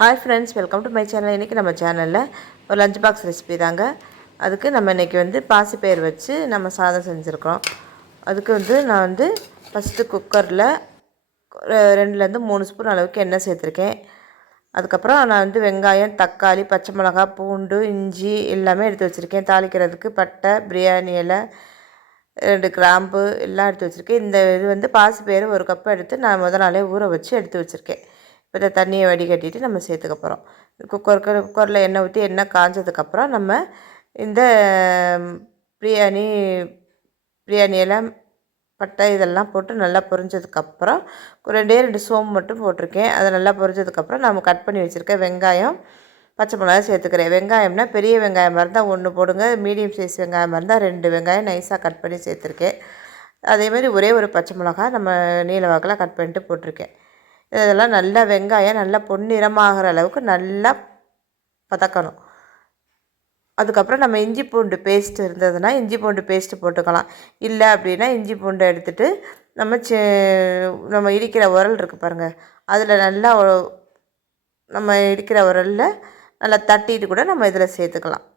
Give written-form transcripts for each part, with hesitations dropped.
Hi friends, welcome to my channel. இன்றைக்கி நம்ம சேனலில் ஒரு லஞ்ச் பாக்ஸ் ரெசிபி தாங்க. அதுக்கு நம்ம இன்றைக்கி பாசிப்பயிறு வச்சு நம்ம சாதம் செஞ்சுருக்கோம். அதுக்கு நான் ஃபஸ்ட்டு குக்கரில் 2லேருந்து 3 ஸ்பூன் அளவுக்கு எண்ணெய் சேர்த்துருக்கேன். அதுக்கப்புறம் நான் வெங்காயம், தக்காளி, பச்சை மிளகா, பூண்டு, இஞ்சி எல்லாமே எடுத்து வச்சுருக்கேன். தாளிக்கிறதுக்கு பட்டை, பிரியாணி இலை, 2 கிராம்பு எல்லாம் எடுத்து வச்சுருக்கேன். இந்த இது பாசிப்பயிறு 1 கப் எடுத்து நான் முதல் நாளே ஊற வச்சு எடுத்து வச்சுருக்கேன். இப்போ இந்த தண்ணியை வடிகட்டிட்டு நம்ம சேர்த்துக்க போகிறோம். குக்கரில் எண்ணெய் ஊற்றி எண்ணெய் காஞ்சதுக்கப்புறம் நம்ம இந்த பிரியாணி எல்லாம் பட்டை இதெல்லாம் போட்டு நல்லா பொரிஞ்சதுக்கப்புறம் 2 சோம்பு மட்டும் போட்டிருக்கேன். அதை நல்லா பொரிஞ்சதுக்கப்புறம் நம்ம கட் பண்ணி வச்சுருக்கேன் வெங்காயம், பச்சை மிளகாய் சேர்த்துக்கிறேன். வெங்காயம்னா பெரிய வெங்காயமாக இருந்தால் 1 போடுங்க, மீடியம் சைஸ் வெங்காயமாக இருந்தால் 2 வெங்காயம் நைஸாக கட் பண்ணி சேர்த்துருக்கேன். அதேமாதிரி ஒரே ஒரு பச்சை மிளகாய் நம்ம நீல வாக்கில் கட் பண்ணிட்டு போட்டிருக்கேன். இதெல்லாம் நல்லா வெங்காயம் நல்லா பொன்னிறமாகிற அளவுக்கு நல்லா வதக்கணும். அதுக்கப்புறம் நம்ம இஞ்சி பூண்டு பேஸ்ட் இருந்ததுன்னா இஞ்சி பூண்டு பேஸ்ட்டு போட்டுக்கலாம். இல்லை அப்படின்னா இஞ்சி பூண்டை எடுத்துகிட்டு நம்ம இடிக்கிற உரல் இருக்குது பாருங்கள், அதில் நல்லா நம்ம இடிக்கிற உரலில் நல்லா தட்டிட்டு கூட நம்ம இதில் சேர்த்துக்கலாம்.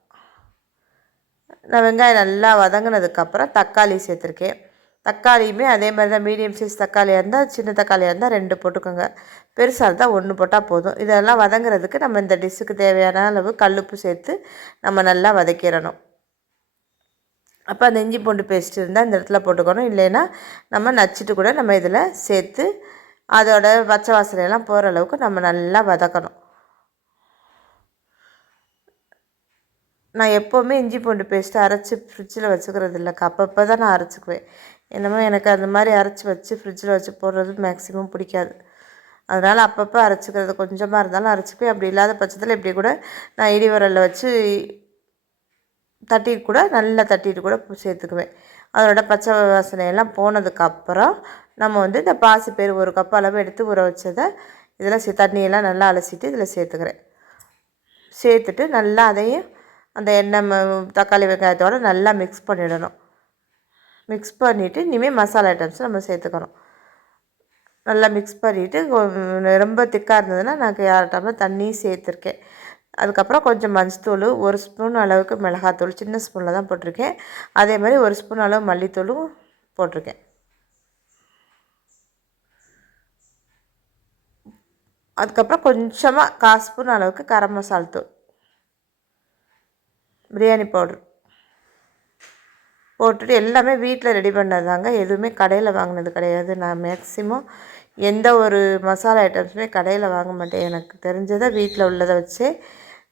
நான் வெங்காயம் நல்லா வதங்கினதுக்கப்புறம் தக்காளி சேர்த்துருக்கேன். தக்காளியுமே அதே மாதிரி தான், மீடியம் சைஸ் தக்காளியாக இருந்தால், சின்ன தக்காளியாக இருந்தால் 2 போட்டுக்கோங்க. பெருசாக இருந்தால் 1 போட்டால் போதும். இதெல்லாம் வதங்குறதுக்கு நம்ம இந்த டிஷ்ஷுக்கு தேவையான அளவு கல்லுப்பு சேர்த்து நம்ம நல்லா வதக்கிடணும். அப்போ அந்த இஞ்சி பூண்டு பேஸ்ட் இருந்தால் இந்த இடத்துல போட்டுக்கணும். இல்லைன்னா நம்ம நச்சுட்டு கூட நம்ம இதில் சேர்த்து அதோட பச்சை வாசனையெல்லாம் போகிற அளவுக்கு நம்ம நல்லா வதக்கணும். நான் எப்போவுமே இஞ்சி பூண்டு பேஸ்ட்டு அரைச்சி ஃப்ரிட்ஜில் வச்சுக்கிறது இல்லைக்கா. அப்பப்போ தான் நான் அரைச்சிக்குவேன். என்னமோ எனக்கு அந்த மாதிரி அரைச்சி வச்சு ஃப்ரிட்ஜில் வச்சு போடுறது மேக்ஸிமம் பிடிக்காது. அதனால் அப்பப்போ அரைச்சிக்கிறது, கொஞ்சமாக இருந்தாலும் அரைச்சிக்குவேன். அப்படி இல்லாத பட்சத்தில் இப்படி கூட நான் இடி உரலில் வச்சு தட்டிட்டு கூட நல்லா தட்டிட்டு கூட சேர்த்துக்குவேன். அதோட பச்சை வாசனையெல்லாம் போனதுக்கப்புறம் நம்ம இந்த பாசிப்பயிறு 1 கப் அளவு எடுத்து ஊற வச்சதை இதில் தண்ணியெல்லாம் நல்லா அலசிட்டு இதில் சேர்த்துக்கிறேன். சேர்த்துட்டு நல்லா அதையும் அந்த எண்ணெய் தக்காளி வெங்காயத்தோடு நல்லா மிக்ஸ் பண்ணிடணும். மிக்ஸ் பண்ணிவிட்டு இனிமேல் மசாலா ஐட்டம்ஸ் நம்ம சேர்த்துக்கணும். நல்லா மிக்ஸ் பண்ணிவிட்டு ரொம்ப திக்காக இருந்ததுன்னா நான் 6 டம்ளர் தண்ணி சேர்த்துருக்கேன். அதுக்கப்புறம் கொஞ்சம் மஞ்சத்தூள், 1 ஸ்பூன் அளவுக்கு மிளகாத்தூள், சின்ன ஸ்பூனில் தான் போட்டிருக்கேன். அதே மாதிரி 1 ஸ்பூன் அளவு மல்லித்தூளும் போட்டிருக்கேன். அதுக்கப்புறம் கொஞ்சமாக 1/4 ஸ்பூன் அளவுக்கு கரம் மசால் தூள், பிரியாணி பவுட்ரு போட்டுட்டு எல்லாமே வீட்டில் ரெடி பண்ணதாங்க. எதுவுமே கடையில் வாங்கினது கிடையாது. நான் மேக்ஸிமம் எந்த ஒரு மசாலா ஐட்டம்ஸுமே கடையில் வாங்க மாட்டேன். எனக்கு தெரிஞ்சதை வீட்டில் உள்ளதை வச்சே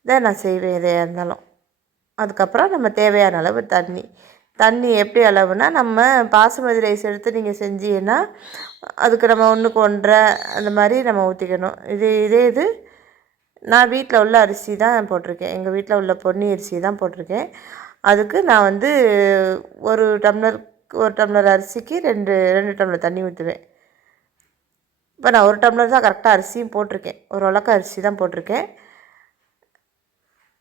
தான் நான் செய்வேன் எதையாக இருந்தாலும். அதுக்கப்புறம் நம்ம தேவையான அளவு தண்ணி எப்படி அளவுனா, நம்ம பாசுமதி ரைஸ் எடுத்து நீங்கள் செஞ்சீங்கன்னா அதுக்கு நம்ம 1க்கு 1.5 அந்த மாதிரி நம்ம ஊற்றிக்கணும். இது நான் வீட்டில் உள்ள அரிசி தான் போட்டிருக்கேன். எங்கள் வீட்டில் உள்ள பொன்னி அரிசி தான் போட்டிருக்கேன். அதுக்கு நான் 1 டம்ளர் அரிசிக்கு 2 டம்ளர் தண்ணி ஊற்றுவேன். இப்போ நான் 1 டம்ளர் தான் கரெக்டாக அரிசியும் போட்டிருக்கேன். ஒரு உலக்க அரிசி தான் போட்டிருக்கேன்.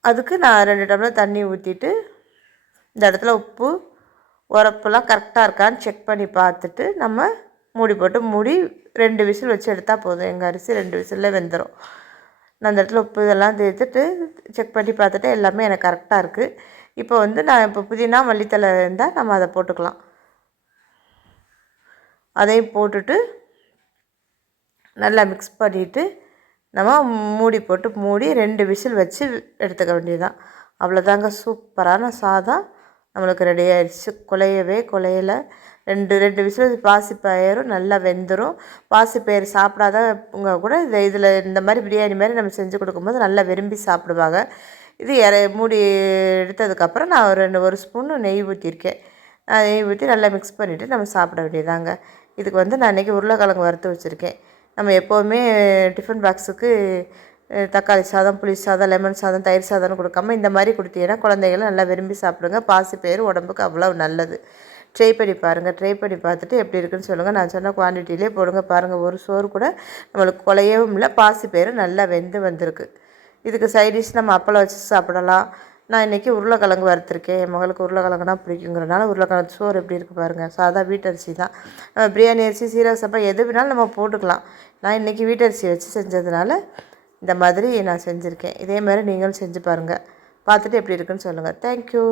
அதுக்கு நான் 2 டம்ளர் தண்ணி ஊற்றிட்டு இந்த இடத்துல உப்பு உரப்புலாம் கரெக்டாக இருக்கான்னு செக் பண்ணி பார்த்துட்டு நம்ம மூடி போட்டு 2 விசில் வச்சு எடுத்தால் போதும். எங்கள் அரிசி 2 விசிலில் வெந்துடும். நான் அந்த இடத்துல உப்பு இதெல்லாம் சேர்த்துட்டு செக் பண்ணி பார்த்துட்டு எல்லாமே எனக்கு கரெக்டாக இருக்குது. இப்போ நான் புதினா மல்லித்தலை இருந்தால் நம்ம அதை போட்டுக்கலாம். அதையும் போட்டுட்டு நல்லா மிக்ஸ் பண்ணிவிட்டு நம்ம மூடி போட்டு 2 விசில் வச்சு எடுத்துக்க வேண்டியதுதான். அவ்வளோதாங்க, சூப்பரான சாதம் நம்மளுக்கு ரெடி ஆயிடுச்சு. குலையலை 2 விசில் பாசிப்பயிரும் நல்லா வெந்துடும். பாசிப்பயிறு சாப்பிடாதவங்க கூட இதில் இந்த மாதிரி பிரியாணி மாதிரி நம்ம செஞ்சு கொடுக்கும்போது நல்லா விரும்பி சாப்பிடுவாங்க. இது மூடி எடுத்ததுக்கப்புறம் நான் 1 ஸ்பூன் நெய் ஊற்றிருக்கேன். நெய் ஊற்றி நல்லா மிக்ஸ் பண்ணிவிட்டு நம்ம சாப்பிட வேண்டியதாங்க. இதுக்கு நான் இன்றைக்கி உருளைக்கிழங்கு வறுத்து வச்சுருக்கேன். நம்ம எப்போவுமே டிஃபன் பாக்ஸுக்கு தக்காளி சாதம், புளி சாதம், லெமன் சாதம், தயிர் சாதம்னு கொடுக்காம இந்த மாதிரி கொடுத்தீங்கன்னா குழந்தைகளும் நல்லா விரும்பி சாப்பிடுங்க. பாசிப்பயிறு உடம்புக்கு அவ்வளோ நல்லது. ட்ரை பண்ணி பாருங்கள். ட்ரை பண்ணி பார்த்துட்டு எப்படி இருக்குன்னு சொல்லுங்கள். நான் சொன்ன குவான்டிட்டியிலே போடுங்க. பாருங்கள், ஒரு சோறு கூட நம்மளுக்கு குலையவும் இல்லை. பாசிப்பயிறு நல்லா வெந்து வந்திருக்கு. இதுக்கு சைடிஷ் நம்ம அப்பளம் வச்சு சாப்பிடலாம். நான் இன்றைக்கி உருளைக்கிழங்கு வறுத்துருக்கேன். என் மகளுக்கு உருளைக்கிழங்குனா பிடிக்குங்கிறனால உருளைக்கிழங்கு சோறு எப்படி இருக்குது பாருங்கள். சாதா வீட்டரிசி தான். பிரியாணி அரிசி, சீரக சம்பா எது வேணாலும் நம்ம போட்டுக்கலாம். நான் இன்றைக்கி வீட்டரிசி வச்சு செஞ்சதுனால இந்த மாதிரி நான் செஞ்சுருக்கேன். இதே மாதிரி நீங்களும் செஞ்சு பாருங்கள். பார்த்துட்டு எப்படி இருக்குன்னு சொல்லுங்கள். தேங்க்யூ.